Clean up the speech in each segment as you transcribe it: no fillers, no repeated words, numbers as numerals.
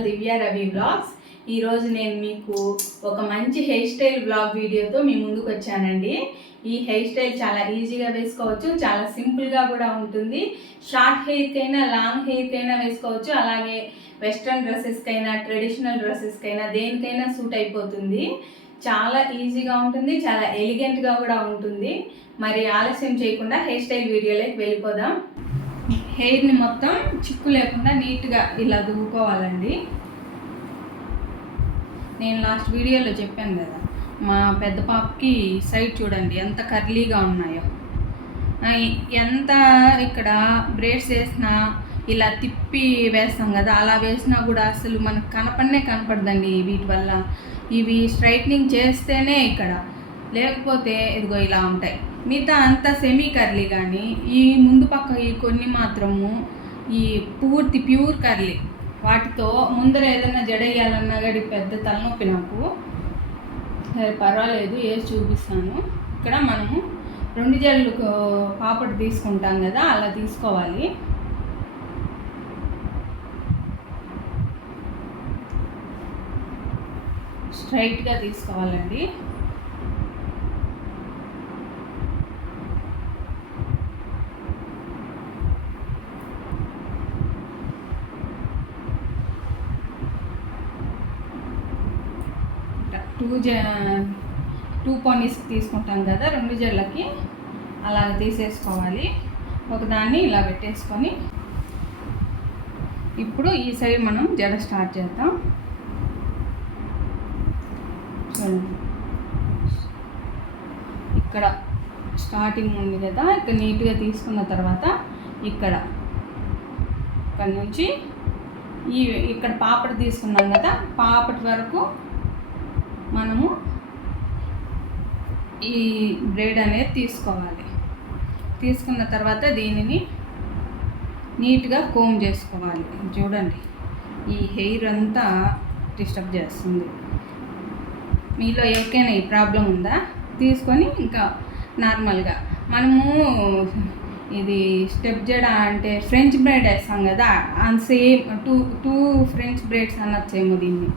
Channel దివ్య Ravi blogs. ఈరోజు నేను మీకు ఒక మంచి హెయిర్ స్టైల్ బ్లాగ్ వీడియోతో మీ ముందుకు వచ్చానండి. ఈ హెయిర్ స్టైల్ చాలా ఈజీగా వేసుకోవచ్చు, చాలా సింపుల్గా కూడా ఉంటుంది. షార్ట్ హెయిర్కైనా లాంగ్ హెయిర్కైనా వేసుకోవచ్చు, అలాగే వెస్ట్రన్ డ్రెస్సెస్కైనా ట్రెడిషనల్ డ్రెస్సెస్కైనా దేనికైనా సూట్ అయిపోతుంది. చాలా ఈజీగా ఉంటుంది, చాలా ఎలిగెంట్గా కూడా ఉంటుంది. మరి ఆలస్యం చేయకుండా హెయిర్ స్టైల్ వీడియోలోకి వెళ్ళిపోదాం. హెయిర్ని మొత్తం చిక్కు లేకుండా నీట్గా ఇలా దువ్వుకోవాలండి. నేను లాస్ట్ వీడియోలో చెప్పాను కదా, మా పెద్ద పాపకి సైడ్ చూడండి ఎంత కర్లీగా ఉన్నాయో. ఎంత ఇక్కడ బ్రేడ్స్ వేసినా ఇలా తిప్పి వేస్తాం కదా, అలా వేసినా కూడా అసలు మనకు కనపడదండి వీటి వల్ల. ఇవి స్ట్రైట్నింగ్ చేస్తేనే ఇక్కడ, లేకపోతే ఇదిగో ఇలా ఉంటాయి. మిగతా అంతా సెమీ కర్లీ, కానీ ఈ ముందు పక్క ఈ కొన్ని మాత్రము ఈ పూర్తి ప్యూర్ కర్లీ. వాటితో ముందర ఏదైనా జడేయాలన్నా కానీ పెద్ద తలనొప్పి నాకు. సరే పర్వాలేదు, వేసి చూపిస్తాను. ఇక్కడ మనము 2 జడలు పాపడు తీసుకుంటాం కదా, అలా తీసుకోవాలి. స్ట్రైట్గా తీసుకోవాలండి. టూ పోనీస్ తీసుకుంటాం కదా 2 జడలకి, అలా తీసేసుకోవాలి. ఒకదాన్ని ఇలా పెట్టేసుకొని ఇప్పుడు ఈ సైడ్ మనం జడ స్టార్ట్ చేద్దాం. చూడండి, ఇక్కడ స్టార్టింగ్ ఉంది కదా, ఇక్కడ నీట్గా తీసుకున్న తర్వాత ఇక్కడ నుంచి ఇక్కడ పాపడి తీసుకున్నాం కదా, పాపటి వరకు మనము ఈ బ్రేడ్ అనేది తీసుకోవాలి. తీసుకున్న తర్వాత దీనిని నీట్గా కోమ్ చేసుకోవాలి. చూడండి, ఈ హెయిర్ అంతా డిస్టర్బ్ చేస్తుంది. మీలో ఎవరికైనా ఈ ప్రాబ్లం ఉందా? తీసుకొని ఇంకా నార్మల్గా మనము ఇది స్టెప్ జడ అంటే ఫ్రెంచ్ బ్రైడ్ వేస్తాం కదా, సేమ్ టూ ఫ్రెంచ్ బ్రైడ్స్ అనొచ్చేమో దీన్ని.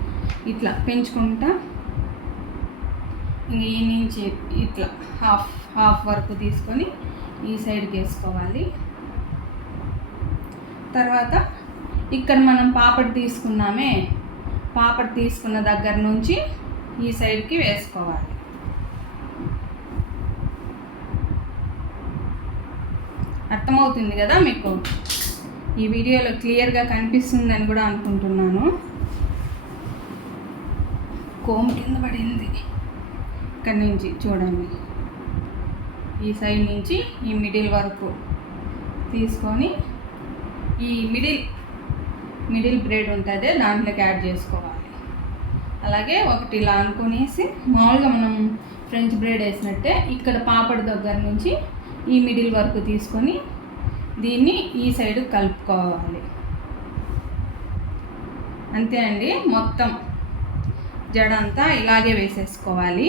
ఇట్లా పెంచుకుంటా ఈ నుంచి ఇట్లా హాఫ్ వరకు తీసుకొని ఈ సైడ్కి వేసుకోవాలి. తర్వాత ఇక్కడ మనం పాపడి తీసుకున్నామే, పాపడి తీసుకున్న దగ్గర నుంచి ఈ సైడ్కి వేసుకోవాలి. అర్థమవుతుంది కదా మీకు? ఈ వీడియోలో క్లియర్గా కనిపిస్తుందని కూడా అనుకుంటున్నాను. కోమ్ కింద పడింది. ఇక్కడ నుంచి చూడండి, ఈ సైడ్ నుంచి ఈ మిడిల్ వరకు తీసుకొని ఈ మిడిల్ బ్రేడ్ ఉంటుంది దాంట్లోకి యాడ్ చేసుకోవాలి. అలాగే ఒకటి ఇలా అనుకునేసి మామూలుగా మనం ఫ్రెంచ్ బ్రేడ్ వేసినట్టే ఇక్కడ పాపడి దగ్గర నుంచి ఈ మిడిల్ వరకు తీసుకొని దీన్ని ఈ సైడ్ కలుపుకోవాలి. అంతే అండి, మొత్తం జడంతా ఇలాగే వేసేసుకోవాలి.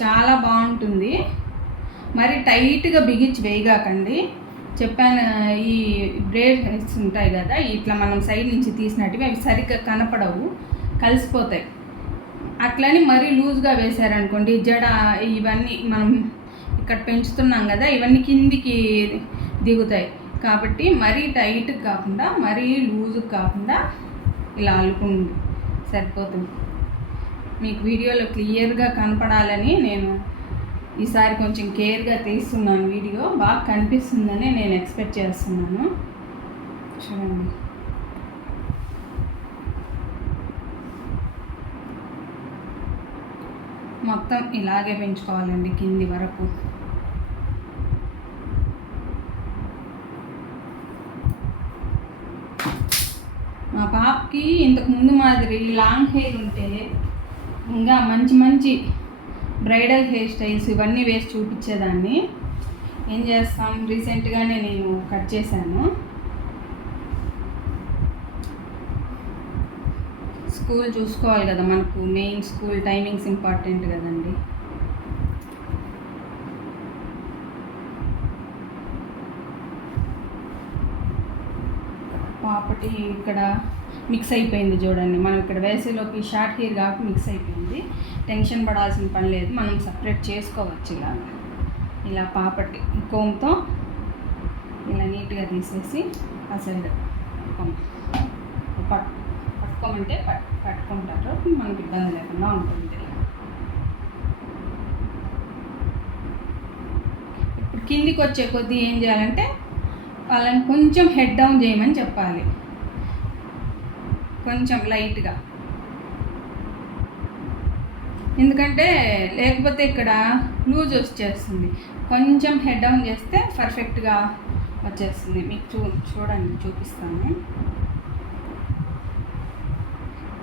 చాలా బాగుంటుంది. మరి టైట్గా బిగించి వేయగాకండి. చెప్పాను, ఈ బ్రేడ్ హెయిర్స్ ఉంటాయి కదా, ఇట్లా మనం సైడ్ నుంచి తీసినట్టువి అవి సరిగ్గా కనపడవు, కలిసిపోతాయి. అట్లని మరీ లూజ్గా వేసారనుకోండి, జడ ఇవన్నీ మనం ఇక్కడ పెంచుతున్నాం కదా, ఇవన్నీ కిందికి దిగుతాయి. కాబట్టి మరీ టైట్ కాకుండా మరీ లూజ్ కాకుండా ఇలా అల్లుకుంది సరిపోతుంది. మీకు వీడియోలో క్లియర్గా కనపడాలని నేను ఈసారి కొంచెం కేర్గా తీస్తున్నాను. వీడియో బాగా కనిపిస్తుందని నేను ఎక్స్పెక్ట్ చేస్తున్నాను. చూడండి, మొత్తం ఇలాగే పెంచుకోవాలండి కింది వరకు. మా పాపకి ఇంతకుముందు మాదిరి లాంగ్ హెయిర్ ఉంటే ఇంకా మంచి బ్రైడల్ హెయిర్ స్టైల్స్ ఇవన్నీ వేసి చూపించేదాన్ని. ఏం చేస్తాం, రీసెంట్గానే నేను కట్ చేశాను. స్కూల్ చూసుకోవాలి కదా, మనకు మెయిన్ స్కూల్ టైమింగ్స్ ఇంపార్టెంట్ కదండి. పాపటి ఇక్కడ మిక్స్ అయిపోయింది చూడండి. మనం ఇక్కడ వేసేలోకి షార్ట్ హెయిర్ కాబట్టి మిక్స్ అయిపోయింది. టెన్షన్ పడాల్సిన పని లేదు, మనం సపరేట్ చేసుకోవచ్చు. ఇలా పాపటి కోమ్తో ఇలా నీట్గా తీసేసి ఆ సైడ్ పట్టుకోమంటే పట్టుకుంటారు, మనకి ఇబ్బంది లేకుండా ఉంటుంది. ఇప్పుడు కిందికి వచ్చే కొద్దీ ఏం చేయాలంటే వాళ్ళని కొంచెం హెడ్ డౌన్ చేయమని చెప్పాలి, కొంచెం లైట్గా. ఎందుకంటే లేకపోతే ఇక్కడ లూజ్ వచ్చేస్తుంది. కొంచెం హెడ్ డౌన్ చేస్తే పర్ఫెక్ట్గా వచ్చేస్తుంది. మీకు చూడండి, చూపిస్తాను.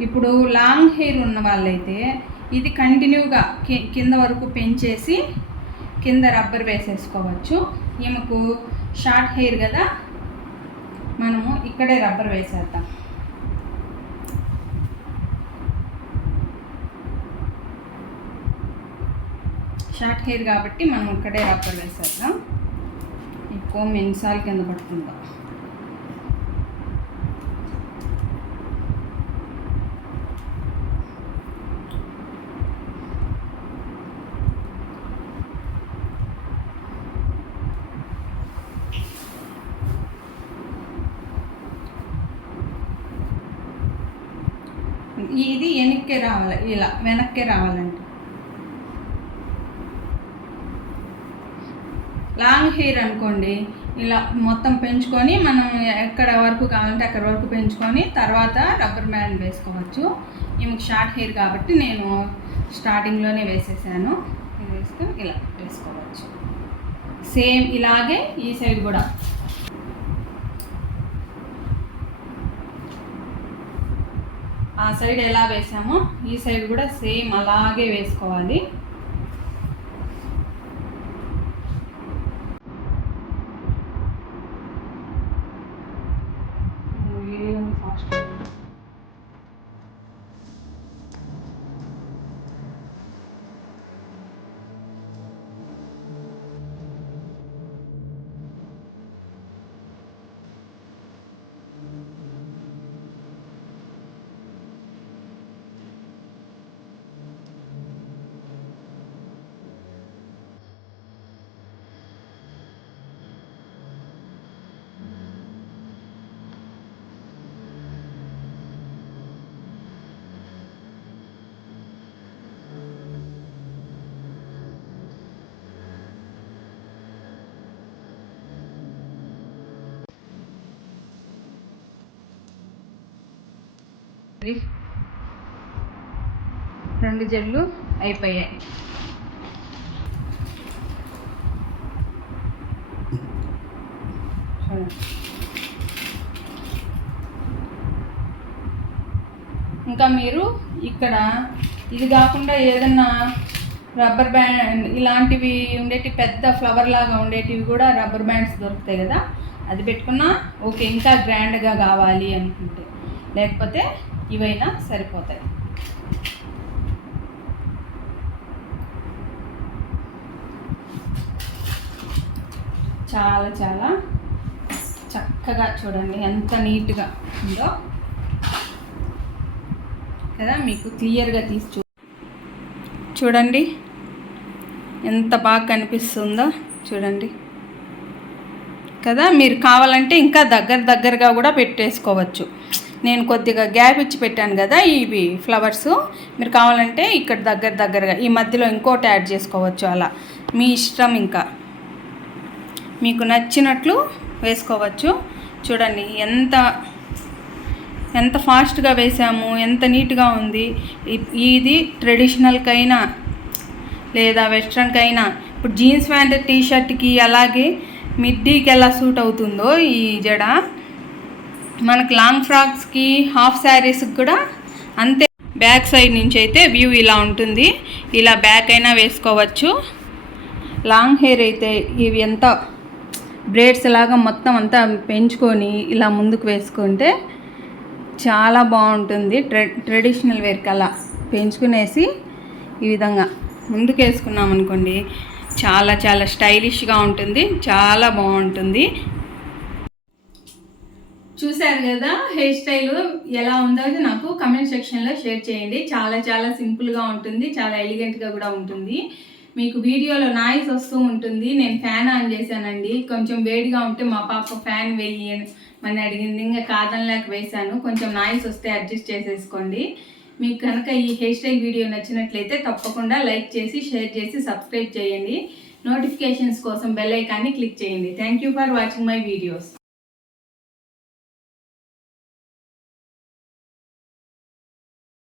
ఇప్పుడు లాంగ్ హెయిర్ ఉన్న వాళ్ళైతే ఇది కంటిన్యూగా కింద వరకు పెంచేసి కింద రబ్బర్ వేసేసుకోవచ్చు. ఈమెకు షార్ట్ హెయిర్ కదా, మనము ఇక్కడే రబ్బర్ వేసేద్దాం. షార్ట్ హెయిర్ కాబట్టి మనం ఇక్కడే రబ్బర్ వేసేద్దాం. ఈ కోమ్ ఎన్నిసార్లు కింద పడుతుందో. ఇది వెనక్కే రావాలి, ఇలా వెనక్కే రావాలంటే. లాంగ్ హెయిర్ అనుకోండి, ఇలా మొత్తం పెంచుకొని మనం ఎక్కడ వరకు కావాలంటే అక్కడ వరకు పెంచుకొని తర్వాత రబ్బర్ బ్యాండ్ వేసుకోవచ్చు. ఈమెకు షార్ట్ హెయిర్ కాబట్టి నేను స్టార్టింగ్లోనే వేసేసాను. ఇది వేసుకొని ఇలా వేసుకోవచ్చు. సేమ్ ఇలాగే ఈ సైడ్ కూడా. ఆ సైడ్ ఎలా వేసామో ఈ సైడ్ కూడా సేమ్ అలాగే వేసుకోవాలి. రెండు జడలు అయిపోయాయి. ఇంకా మీరు ఇక్కడ ఇది కాకుండా ఏదన్నా రబ్బర్ బ్యాండ్ ఇలాంటివి ఉండేటివి, పెద్ద ఫ్లవర్ లాగా ఉండేటివి కూడా రబ్బర్ బ్యాండ్స్ దొరుకుతాయి కదా, అది పెట్టుకున్నా ఓకే. ఇంకా గ్రాండ్గా కావాలి అనుకుంటే, లేకపోతే ఇవైనా సరిపోతాయి. చాలా చాలా చక్కగా చూడండి ఎంత నీట్గా ఉందో కదా, మీకు క్లియర్గా తీసి చూడండి ఎంత బాగా కనిపిస్తుందో చూడండి కదా. మీరు కావాలంటే ఇంకా దగ్గరగా కూడా పెట్టేసుకోవచ్చు. నేను కొద్దిగా గ్యాప్ ఇచ్చి పెట్టాను కదా ఇవి ఫ్లవర్స్, మీరు కావాలంటే ఇక్కడ దగ్గరగా ఈ మధ్యలో ఇంకోటి యాడ్ చేసుకోవచ్చు. అలా మీ ఇష్టం, ఇంకా మీకు నచ్చినట్లు వేసుకోవచ్చు. చూడండి ఎంత ఫాస్ట్గా వేసాము, ఎంత నీట్గా ఉంది. ఇది ట్రెడిషనల్కైనా లేదా వెస్ట్రన్కైనా, ఇప్పుడు జీన్స్ ప్యాంట్ టీషర్ట్కి అలాగే మిడ్డీకి ఎలా సూట్ అవుతుందో ఈ జడ, మనకు లాంగ్ ఫ్రాక్స్కి హాఫ్ శారీస్కి కూడా అంతే. బ్యాక్ సైడ్ నుంచి అయితే వ్యూ ఇలా ఉంటుంది, ఇలా బ్యాక్ అయినా వేసుకోవచ్చు. లాంగ్ హెయిర్ అయితే ఇవి ఎంత బ్రేడ్స్ లాగా మొత్తం అంతా పెంచుకొని ఇలా ముందుకు వేసుకుంటే చాలా బాగుంటుంది. ట్రెడిషనల్ వేర్కి అలా పెంచుకునేసి ఈ విధంగా ముందుకు వేసుకున్నాం అనుకోండి, చాలా చాలా స్టైలిష్గా ఉంటుంది, చాలా బాగుంటుంది. చూశారు కదా హెయిర్ స్టైల్ ఎలా ఉందో నాకు కమెంట్ సెక్షన్లో షేర్ చేయండి. చాలా చాలా సింపుల్గా ఉంటుంది, చాలా ఎలిగెంట్గా కూడా ఉంటుంది. మీకు వీడియోలో నాయిస్ వస్తూ ఉంటుంది. నేను ఫ్యాన్ ఆన్ చేశానండి, కొంచెం వేడిగా ఉంటే మా పాప ఫ్యాన్ వేయమని అడిగింది, ఇంకా కాదనలేక వేశాను. కొంచెం నాయిస్ వస్తే అడ్జస్ట్ చేసేసుకోండి. మీకు కనుక ఈ హెయిర్ స్టైల్ వీడియో నచ్చినట్లయితే తప్పకుండా లైక్ చేసి, షేర్ చేసి, సబ్స్క్రైబ్ చేయండి. నోటిఫికేషన్స్ కోసం బెల్ ఐకాన్ని క్లిక్ చేయండి. Thank you for watching my videos.